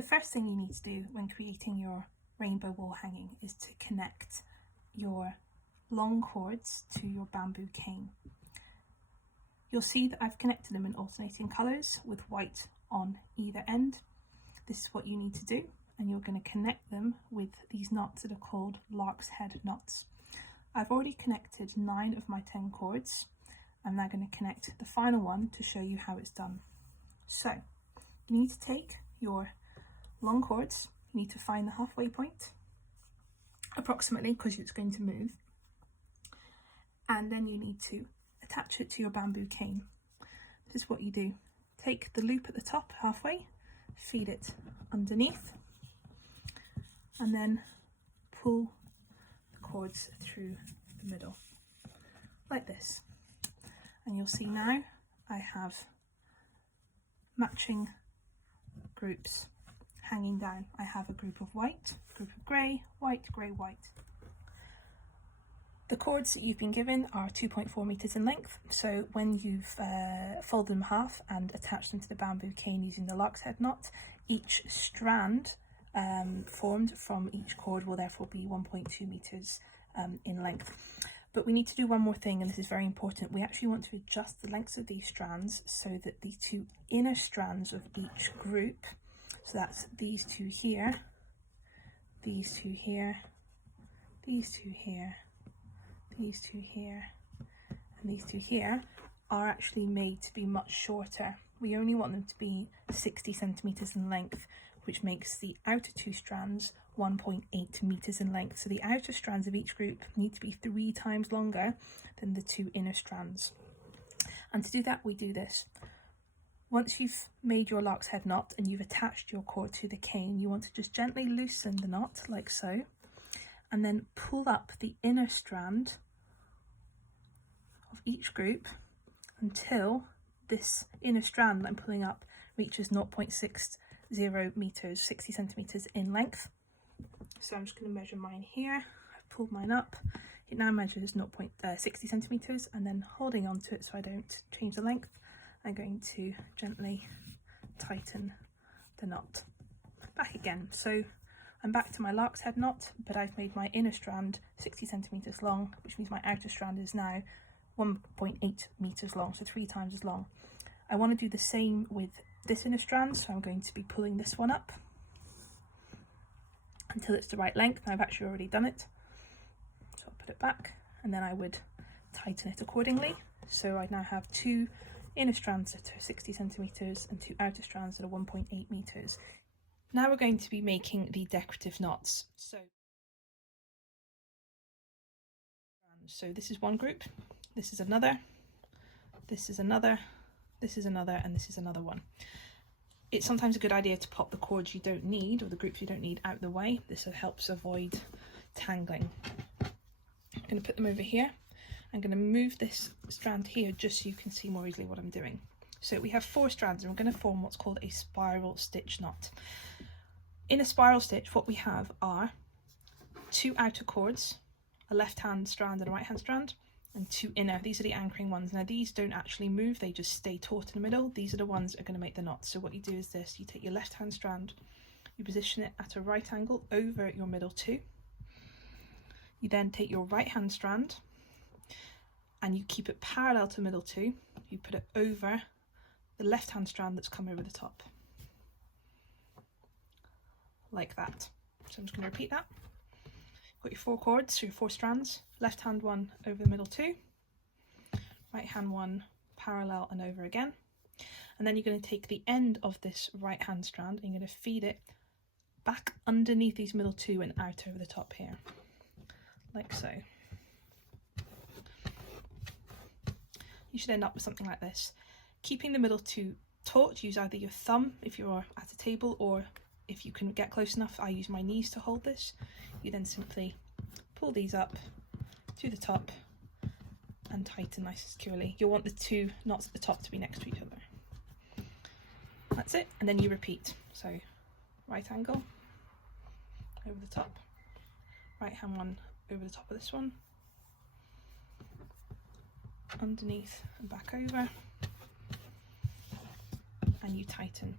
The first thing you need to do when creating your rainbow wall hanging is to connect your long cords to your bamboo cane. You'll see that I've connected them in alternating colours with white on either end. This is what you need to do, and you're going to connect them with these knots that are called lark's head knots. I've already connected 9 of my 10 cords. I'm now going to connect the final one to show you how it's done. So you need to take your long cords, you need to find the halfway point approximately, because it's going to move, and then you need to attach it to your bamboo cane. This is what you do. Take the loop at the top halfway, feed it underneath, and then pull the cords through the middle like this. And you'll see now I have matching groups hanging down. I have a group of white, a group of grey, white, grey, white. The cords that you've been given are 2.4 meters in length, so when you've folded them in half and attached them to the bamboo cane using the lark's head knot, each strand formed from each cord will therefore be 1.2 meters in length. But we need to do one more thing, and this is very important. We actually want to adjust the lengths of these strands so that the 2 inner strands of each group, so that's these 2 here, these 2 here, these 2 here, these 2 here, and these 2 here, are actually made to be much shorter. We only want them to be 60 centimeters in length, which makes the outer 2 strands 1.8 meters in length. So the outer strands of each group need to be 3 times longer than the 2 inner strands. And to do that, we do this. Once you've made your lark's head knot and you've attached your cord to the cane, you want to just gently loosen the knot like so, and then pull up the inner strand of each group until this inner strand that I'm pulling up reaches 0.60 meters, 60 centimeters in length. So I'm just going to measure mine here. I've pulled mine up. It now measures 0.60 centimeters, and then holding on to it so I don't change the length, I'm going to gently tighten the knot back again. So I'm back to my lark's head knot, but I've made my inner strand 60 centimeters long, which means my outer strand is now 1.8 meters long, so 3 times as long. I want to do the same with this inner strand, so I'm going to be pulling this one up until it's the right length. I've actually already done it, so I'll put it back, and then I would tighten it accordingly. So I now have 2 inner strands that are 60 centimeters and 2 outer strands that are 1.8 meters. Now we're going to be making the decorative knots. So this is one group, this is another, this is another, this is another, and this is another one. It's sometimes a good idea to pop the cords you don't need, or the groups you don't need, out the way. This helps avoid tangling. I'm going to put them over here. I'm going to move this strand here just so you can see more easily what I'm doing. So we have 4 strands, and we're going to form what's called a spiral stitch knot. In a spiral stitch, what we have are 2 outer cords, a left-hand strand and a right-hand strand, and 2 inner. These are the anchoring ones. Now these don't actually move, they just stay taut in the middle. These are the ones that are going to make the knot. So what you do is this: you take your left-hand strand, you position it at a right angle over your middle 2. You then take your right-hand strand and you keep it parallel to middle 2. You put it over the left-hand strand that's come over the top, like that. So I'm just going to repeat that. Got your 4 cords, so your 4 strands, left hand one over the middle 2, right hand one parallel and over again, and then you're going to take the end of this right hand strand and you're going to feed it back underneath these middle 2 and out over the top here, like so. You should end up with something like this. Keeping the middle 2 taut, use either your thumb if you're at a table, or if you can get close enough, I use my knees to hold this. You then simply pull these up to the top and tighten nice and securely. You'll want the 2 knots at the top to be next to each other. That's it, and then you repeat. So right angle over the top, right hand one over the top of this one, underneath and back over, and you tighten.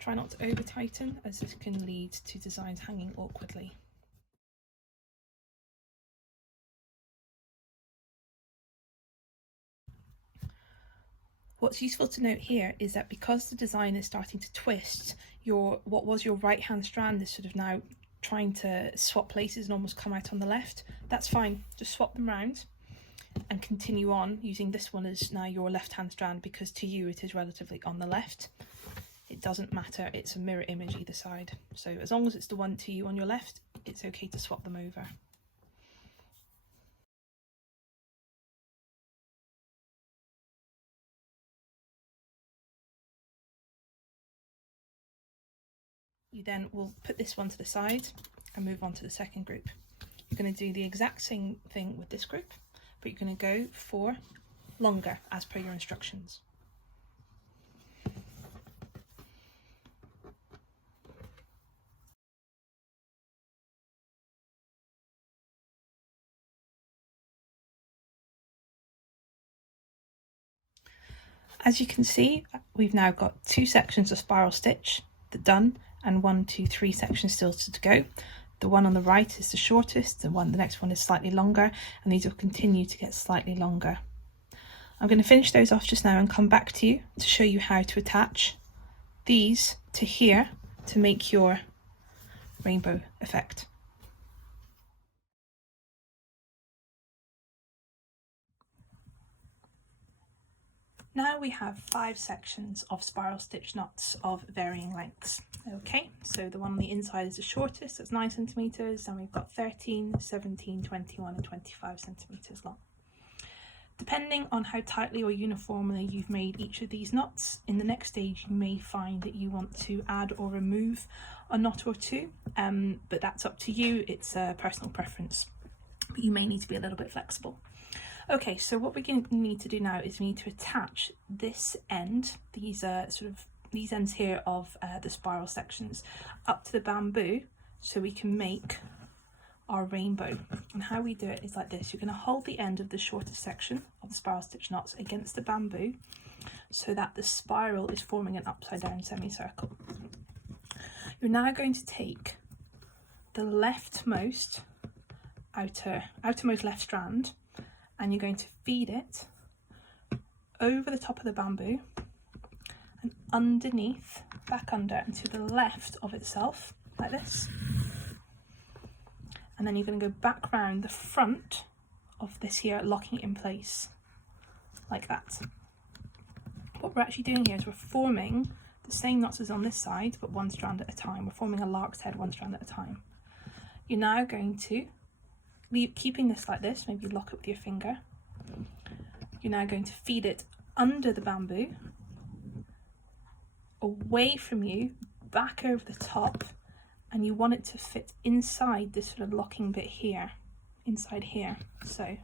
Try not to over tighten, as this can lead to designs hanging awkwardly. What's useful to note here is that because the design is starting to twist, what was your right hand strand is sort of now trying to swap places and almost come out on the left. That's fine, just swap them round and continue on using this one as now your left hand strand, because to you it is relatively on the left. It doesn't matter, it's a mirror image either side. So as long as it's the one to you on your left, it's okay to swap them over. You then will put this one to the side and move on to the second group. You're going to do the exact same thing with this group, but you're going to go for longer as per your instructions. As you can see, we've now got 2 sections of spiral stitch done and 1, 2, 3 sections still to go. The one on the right is the shortest, the next one is slightly longer, and these will continue to get slightly longer. I'm going to finish those off just now and come back to you to show you how to attach these to here to make your rainbow effect. Now we have 5 sections of spiral stitch knots of varying lengths. Okay, so the one on the inside is the shortest, that's 9 centimeters, and we've got 13, 17, 21 and 25 centimeters long. Depending on how tightly or uniformly you've made each of these knots, in the next stage you may find that you want to add or remove a knot or two, but that's up to you, it's a personal preference. But you may need to be a little bit flexible. Okay, so what we're going to need to do now is we need to attach this end, these ends here of the spiral sections, up to the bamboo so we can make our rainbow. And how we do it is like this. You're going to hold the end of the shortest section of the spiral stitch knots against the bamboo so that the spiral is forming an upside down semicircle. You're now going to take the leftmost outermost left strand, and you're going to feed it over the top of the bamboo and underneath, back under and to the left of itself, like this. And then you're going to go back round the front of this here, locking it in place, like that. What we're actually doing here is we're forming the same knots as on this side, but 1 strand at a time. We're forming a lark's head 1 strand at a time. You're now going to keeping this like this, maybe lock it with your finger. You're now going to feed it under the bamboo, away from you, back over the top, and you want it to fit inside this sort of locking bit here, inside here. So I'm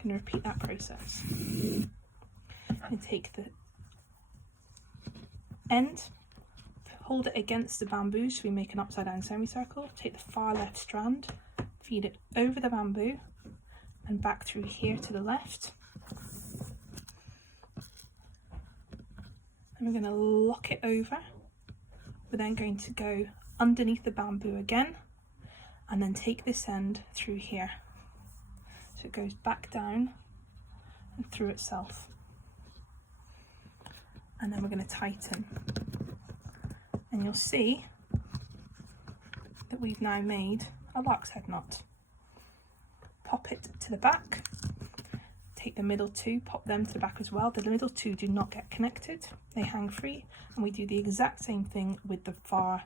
going to repeat that process. And take the end, hold it against the bamboo so we make an upside down semicircle, take the far left strand, feed it over the bamboo and back through here to the left. And we're going to lock it over. We're then going to go underneath the bamboo again and then take this end through here. So it goes back down and through itself. And then we're going to tighten. And you'll see that we've now made a lark's head knot. Pop it to the back, take the middle 2, pop them to the back as well. The middle 2 do not get connected, they hang free, and we do the exact same thing with the far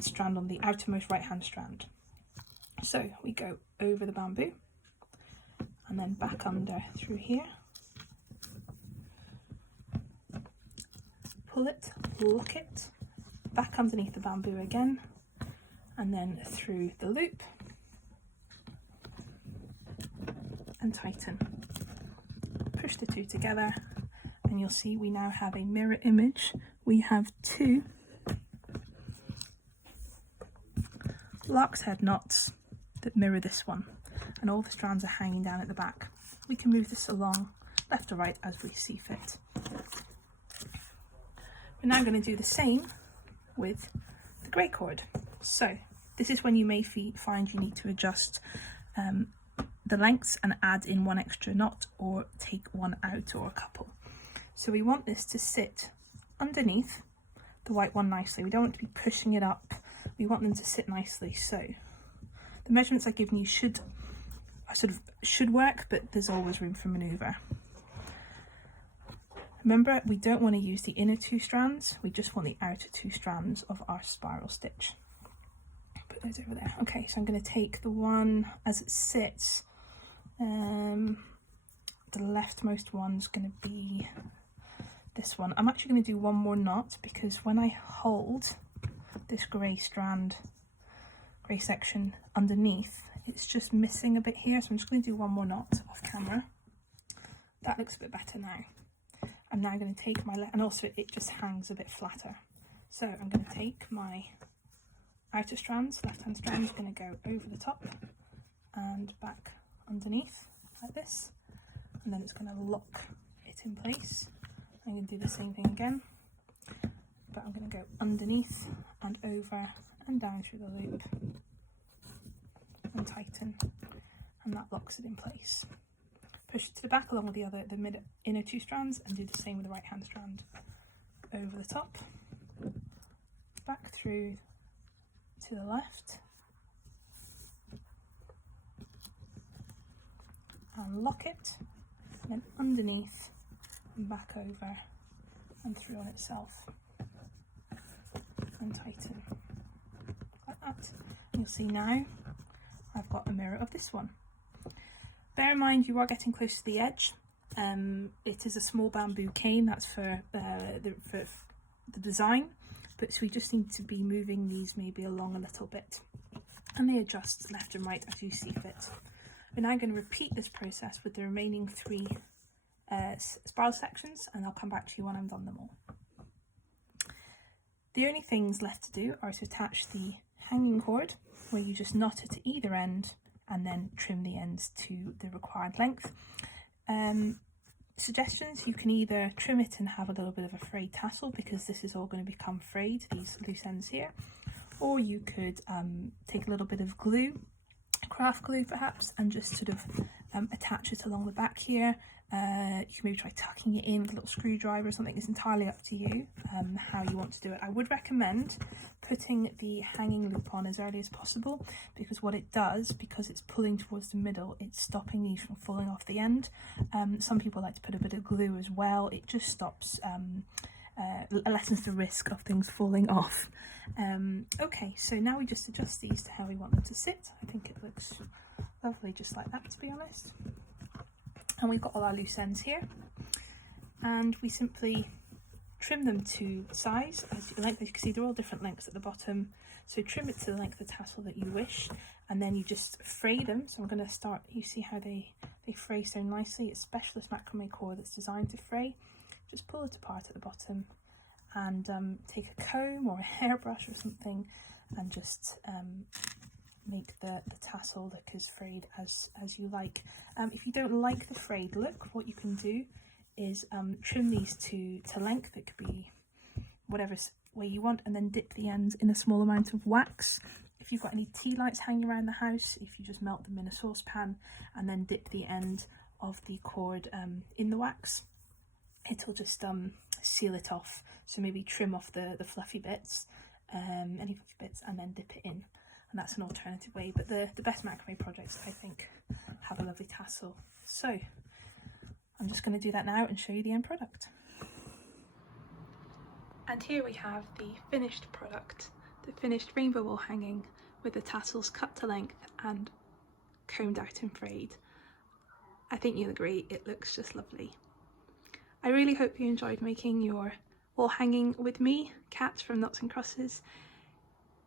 strand on the outermost right hand strand. So we go over the bamboo and then back under through here, pull it, lock it, back underneath the bamboo again, and then through the loop and tighten. Push the 2 together and you'll see we now have a mirror image. We have 2 lark's head knots that mirror this one, and all the strands are hanging down at the back. We can move this along left or right as we see fit. We're now going to do the same with the grey cord. So this is when you may find you need to adjust the lengths and add in one extra knot or take one out, or a couple. So we want this to sit underneath the white one nicely. We don't want to be pushing it up. We want them to sit nicely. So the measurements I've given you should work, but there's always room for manoeuvre. Remember, we don't want to use the inner 2 strands. We just want the outer 2 strands of our spiral stitch. Put those over there. Okay, so I'm going to take the one as it sits. The leftmost one's going to be this one. I'm actually going to do one more knot, because when I hold this grey section underneath, it's just missing a bit here, so I'm just going to do one more knot off camera. That looks a bit better now. I'm now going to take my and also it just hangs a bit flatter. So I'm going to take my outer strands, left-hand strand, is going to go over the top and back underneath like this, and then it's going to lock it in place. I'm going to do the same thing again, but I'm going to go underneath and over and down through the loop and tighten, and that locks it in place. Push it to the back along with the inner 2 strands, and do the same with the right hand strand. Over the top, back through to the left, and lock it, and then underneath and back over and through on itself, and tighten like that. And you'll see now I've got a mirror of this one. Bear in mind you are getting close to the edge. It is a small bamboo cane, that's for the design, but so we just need to be moving these maybe along a little bit, and they adjust left and right as you see fit. We're now going to repeat this process with the remaining 3 spiral sections, and I'll come back to you when I've done them all. The only things left to do are to attach the hanging cord, where you just knot it to either end and then trim the ends to the required length. Suggestions: you can either trim it and have a little bit of a frayed tassel, because this is all going to become frayed, these loose ends here, or you could take a little bit of glue, craft glue perhaps, and just sort of attach it along the back here. You can maybe try tucking it in with a little screwdriver or something. It's entirely up to you how you want to do it. I would recommend putting the hanging loop on as early as possible, because what it does, because it's pulling towards the middle, it's stopping these from falling off the end. Some people like to put a bit of glue as well. It just stops, lessens the risk of things falling off. Okay, so now we just adjust these to how we want them to sit. I think it looks lovely just like that, to be honest. And we've got all our loose ends here, and we simply trim them to size. As you can see, they're all different lengths at the bottom, so trim it to the length of the tassel that you wish, and then you just fray them. So I'm going to start, you see how they fray so nicely. It's specialist macrame cord that's designed to fray. Just pull it apart at the bottom, and take a comb or a hairbrush or something, and just make the tassel look as frayed as you like. If you don't like the frayed look, what you can do is trim these to length. It could be whatever way you want, and then dip the ends in a small amount of wax. If you've got any tea lights hanging around the house, if you just melt them in a saucepan and then dip the end of the cord in the wax, it'll just seal it off. So maybe trim off the fluffy bits, any fluffy bits, and then dip it in. And that's an alternative way, but the best macrame projects, I think, have a lovely tassel. So I'm just going to do that now and show you the end product. And here we have the finished product, the finished rainbow wall hanging with the tassels cut to length and combed out and frayed. I think you'll agree it looks just lovely. I really hope you enjoyed making your wall hanging with me, Kat from KNOTS&XS.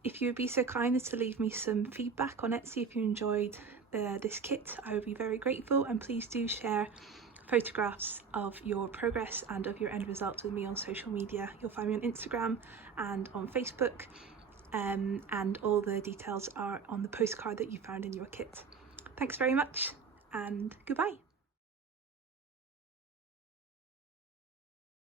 If you would be so kind as to leave me some feedback on Etsy if you enjoyed this kit, I would be very grateful, and please do share photographs of your progress and of your end results with me on social media. You'll find me on Instagram and on Facebook, and all the details are on the postcard that you found in your kit. Thanks very much, and goodbye.